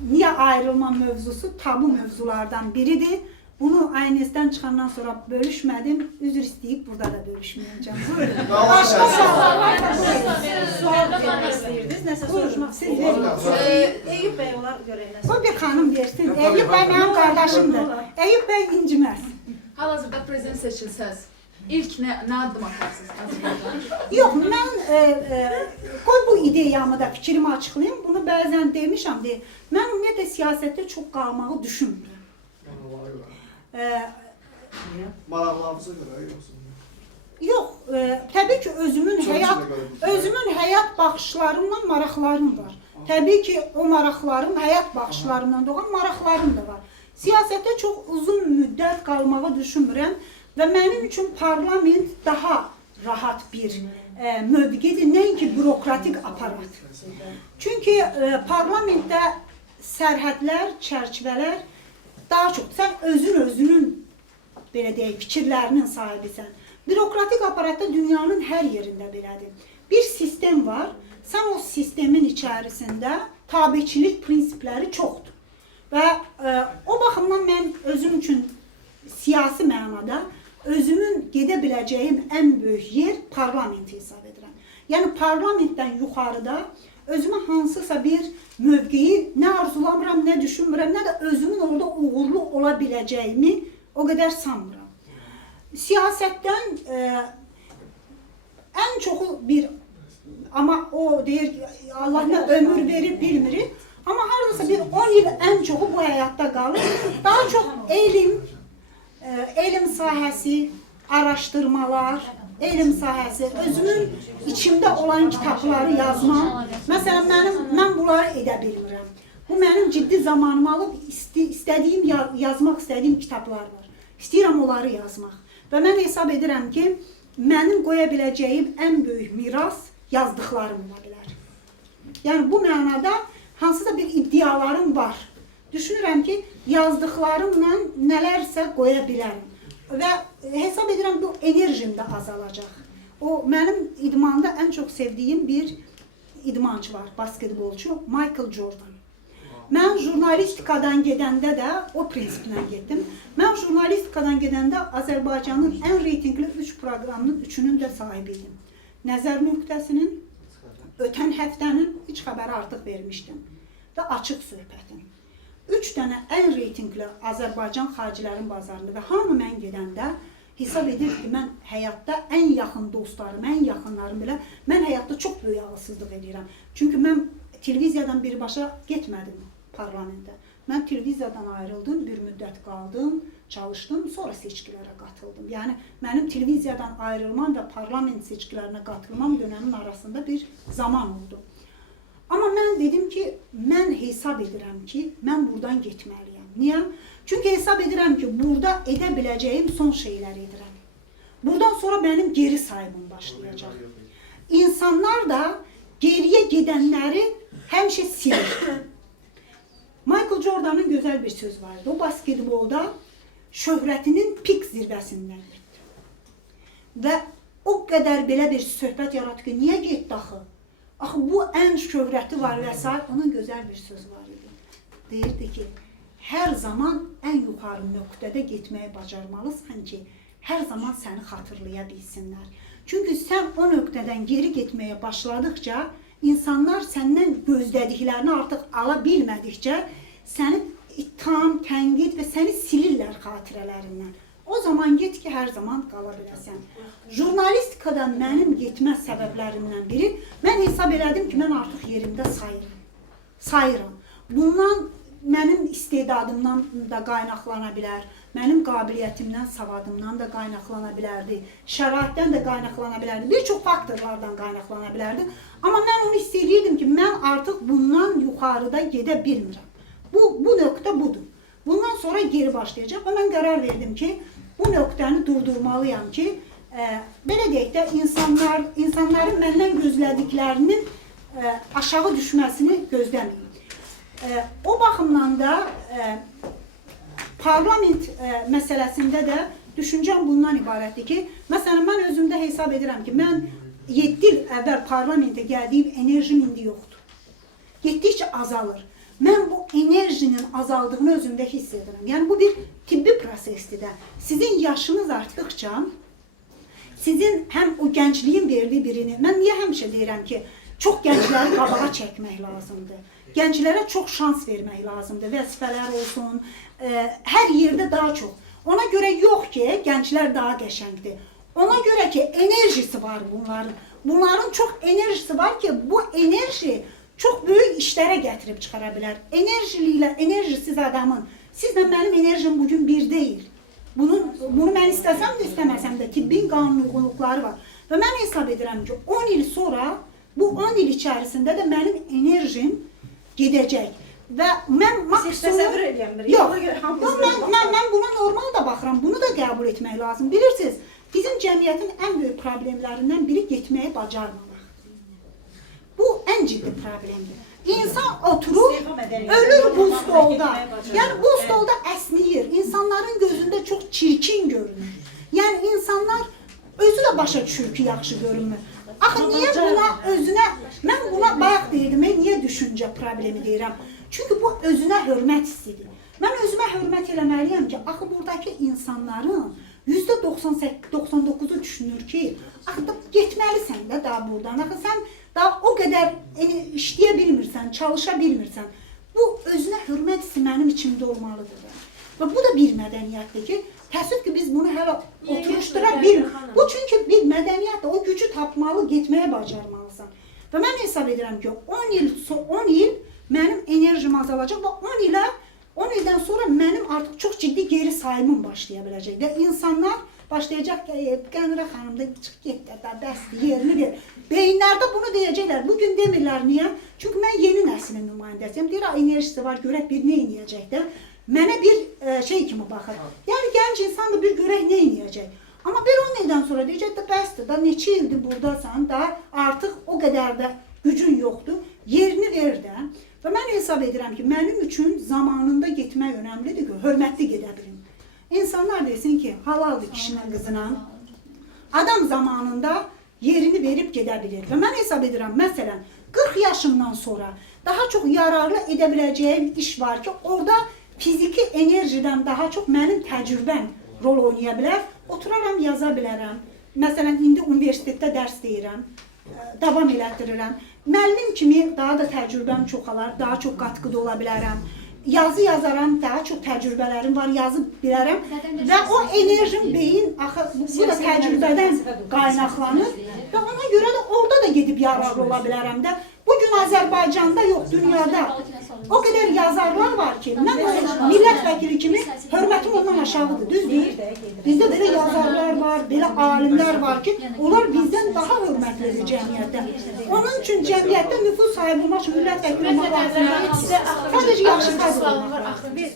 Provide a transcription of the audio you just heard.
niye ayrılma mövzusu tabu mövzulardan biridir. Bunu aynızdan çıxandan sonra bölüşmedim. Üzr istəyib burada da bölüşməyəcəm. Başqa suallar vermək istəyirdiniz. Nəsə soruşmaq istəyirdiniz. Eyüp Bey olar görək. O bir xanım versin. Eyüp bəy mənim qardaşımdır. Eyüp bəy inciməz. Hal-hazırda prezident seçilsəz, ilk nə addım atarsınız Azərbaycana? Yox, mən qoy bu ideyamı da fikrimi açıqlayım. Bunu bəzən demişəm deyil. Mən ümumiyyətlə siyasətdə çox qalmağı düşünmürəm. Maraqlarınıza görə yoxsa? Yox, təbii ki özümün həyat baxışlarımla maraqlarım var. Təbii ki o maraqlarım həyat baxışlarımdan doğan maraqlarım da var. Siyasətdə çox uzun müddət qalmağı düşünmürəm və mənim üçün parlament daha rahat bir mövqedir, nəinki bürokratik aparat. Çünki parlamentdə sərhədlər, çərçivələr daha çox, sən özünün belə deyək, fikirlərinin sahibisən. Bürokratik aparatda dünyanın hər yerində belədir. Bir sistem var, sən o sistemin içərisində tabiçilik prinsipləri çoxdur. Və o baxımdan mən özüm üçün siyasi mənada özümün gedə biləcəyim ən böyük yer parlamenti hesab edirəm. Yəni parlamentdən yuxarıda özümə hansısa bir mövqeyi nə arzulamıram, nə düşünmürəm, nə də özümün orada uğurlu ola biləcəyimi o qədər sanmıram. Siyasətdən ən çoxu bir, amma o deyir, Allah nə ömür verir, bilmirik. Amma haradasa bir 10 il ən çoxu bu həyatda qalır. Daha çox elm sahəsi, araşdırmalar, elm sahəsi, özümün içimdə olan kitabları yazmam. Məsələn, mən bunları edə bilmirəm. Bu mənim ciddi zamanımı alıb yazmaq istədiyim kitablar var. İstəyirəm onları yazmaq. Və mən hesab edirəm ki, mənim qoya biləcəyim ən böyük miras yazdıqlarım ola bilər. Yəni bu mənada hansısa bir iddialarım var. Düşünürəm ki, yazdıqlarımla nələrsə qoya bilərəm. Və hesab edirəm bu enerjim də azalacaq. O mənim idmanda ən çox sevdiyim bir idmançı var, basketbolçu Michael Jordan. Mən jurnalistikadan gedəndə də o prinsiplə getdim. Mən jurnalistikadan gedəndə Azərbaycanın ən reytingli 3 proqramının 3-ünün də sahibi idim. Nəzər nöqtəsinin, ötən həftənin heç xəbəri artıq vermişdim və açıq söhbətin. 3 dənə ən reytingli Azərbaycan xaricilərin bazarında və hamı mən gedəndə hesab edir ki, mən həyatda ən yaxın dostlarım, ən yaxınlarım belə, mən həyatda çox böyük ağılsızlıq edirəm. Çünki mən televiziyadan birbaşa getmədim parlamentə. Mən televiziyadan ayrıldım, bir müddət qaldım, çalışdım, sonra seçkilərə qatıldım. Yəni, mənim televiziyadan ayrılmam və parlament seçkilərinə qatılmam dönəmin arasında bir zaman oldu. Amma mən dedim ki, mən hesab edirəm ki, mən buradan getməliyəm. Niyə? Çünki hesab edirəm ki, burada edə biləcəyim son şeyləri edirəm. Buradan sonra mənim geri sayımım başlayacaq. İnsanlar da geriyə gedənləri həmişə silir. Michael Jordan'ın gözəl bir söz vardı. O basketbolda şöhrətinin pik zirvəsindən getdi. Və o qədər belə bir söhbət yaratdı ki, niyə getdi axı? Axı bu ən şöhrəti var və s. Onun gözəl bir söz var idi. Deyirdi ki, hər zaman ən yuxarı nöqtədə getməyi bacarmalısan ki, hər zaman səni xatırlaya bilsinlər. Çünki sən o nöqtədən geri getməyə başladıqca, insanlar səndən gözlədiklərini artıq ala bilmədikcə, səni ittiham, tənqid və səni silirlər xatirələrindən. O zaman get ki, hər zaman qala biləsən. Jurnalistikadan mənim getmə səbəblərindən biri, mən hesab elədim ki, mən artıq yerimdə sayıram. Bundan mənim istedadımdan da qaynaqlana bilər, mənim qabiliyyətimdən, savadımdan da qaynaqlana bilərdi, şəraitdən də qaynaqlana bilərdi, bir çox faktorlardan qaynaqlana bilərdi. Amma mən onu istəyirdim ki, mən artıq bundan yuxarıda gedə bilmirəm. Bu nöqtə budur. Bundan sonra geri başlayacaq və mən qərar verdim ki, bu nöqtəni durdurmalıyam ki, belə deyək də, insanların məndən gözlədiklərinin aşağı düşməsini gözləməyim. O baxımdan da parlament məsələsində də düşüncəm bundan ibarətdir ki, məsələn, mən özümdə hesab edirəm ki, mən 7 il əvvəl parlamentə gəldiyim enerjim indi yoxdur. Getdikcə azalır. mən bu enerjinin azaldığını özümdə hiss edirəm. Yəni bu bir tibbi prosesdir də. Sizin yaşınız artdıqca sizin həm o gəncliyin verdiyi birini, mən niyə həmişə deyirəm ki, çox gəncləri qabağa çəkmək lazımdır. Gənclərə çox şans vermək lazımdır. Vəzifələr olsun, hər yerdə daha çox. Ona görə yox ki, gənclər daha qəşəngdir. Ona görə ki, enerjisi var bunların. Bunların çox enerjisi var ki, bu enerji çox böyük işlərə gətirib çıxara bilər. Enerjililə enerjisiz adamın, sizlə mənim enerjim bugün bir deyil. Bunu mən istəsəm də istəməsəm də tibbin qanun uyğunluqları var. Və mən hesab edirəm ki, 10 il sonra, bu 10 il içərisində də mənim enerjim gedəcək. Və mən maksimum... Mən buna normal da baxıram, bunu da qəbul etmək lazım. Bilirsiniz, bizim cəmiyyətin ən böyük problemlərindən biri getməyi bacarmamaq. Bu ən ciddi problemdir. İnsan oturur, ölür bu stolda. Yəni bu stolda əsniyir. İnsanların gözündə çox çirkin görünür. Yəni insanlar özü də başa düşür ki, yaxşı görünmür. Axı niyə buna özünə, mən buna bayaq deyirdim, niyə düşüncə problemi deyirəm? Çünki bu özünə hörmət hissidir. Mən özümə hörmət eləməliyəm ki, axı buradakı insanların %99'u düşünür ki, axı getməlisən də daha buradan. Axı sən daha o qədər işləyə bilmirsən, çalışa bilmirsən. Bu özünə hörmət hissi mənim içimdə olmalıdır. Və bu da bir mədəniyyətdir ki, təəssüf ki, biz bunu hələ oturuşdura bilmirik. Bu çünki bir mədəniyyətdir, o gücü tapmalı, getməyə bacarmalısan. Və mən hesab edirəm ki, 10 il mənim enerjim azalacaq və 10 ildən sonra mənim artıq çox ciddi geri sayımım başlaya biləcək. Və insanlar başlayacaq ki, Qənirə xanım da çıx get də, bəsdir, yerini ver. Beyinlərdə bunu deyəcəklər. Bugün demirlər, niyə? Çünki mən yeni nəslin nümayəndəsiyəm. Deyir, enerjisi var, görək bir nə eləyəcək də. Mənə bir şey kimi baxır. Yəni, gənc insan da bir görək nə eləyəcək. Amma bir 10 ildən sonra deyəcək də, bəsdir, da neçə ildir buradasan da, artıq o qədər də gücün yoxdur. Yerini ver də. Və mən hesab edirəm ki, mənim üçün zamanında getmək önəmlidir ki, hörmətli gedə bilim. İnsanlar desin ki, halaldır kişinin qızına. Adam zamanında yerini verib gedə bilir. Və mən hesab edirəm, məsələn, 40 yaşımdan sonra daha çox yararlı edə biləcəyim iş var ki, orada fiziki enerjidən daha çox mənim təcrübəm rol oynaya bilər. Oturaram, yaza bilərəm. Məsələn, indi universitetdə dərs deyirəm, davam elətdirirəm. Müəllim kimi daha da təcrübəm çoxalar, daha çox qatqıda ola bilərəm. Yazı yazaram, daha çox təcrübələrim var, yazıb bilərəm. Və o enerjim, beyin, bu da təcrübədən qaynaqlanır. Və ona görə də orada da gedib yararlı ola bilərəm də. Bugün Azərbaycanda yox, dünyada o qədər yazarlar var ki, mən millət vəkili kimi hörmətim ondan aşağıdır, düz deyil. Bizdə belə yazarlar var, belə alimlər var ki, onlar bizdən daha hörmətlidir cəmiyyətdə. Onun üçün cəmiyyətdə nüfuz sahibi olmaq üçün millət vəkili olmaq lazımdır. Sadəcə yaxşı kadr olmaq lazımdır.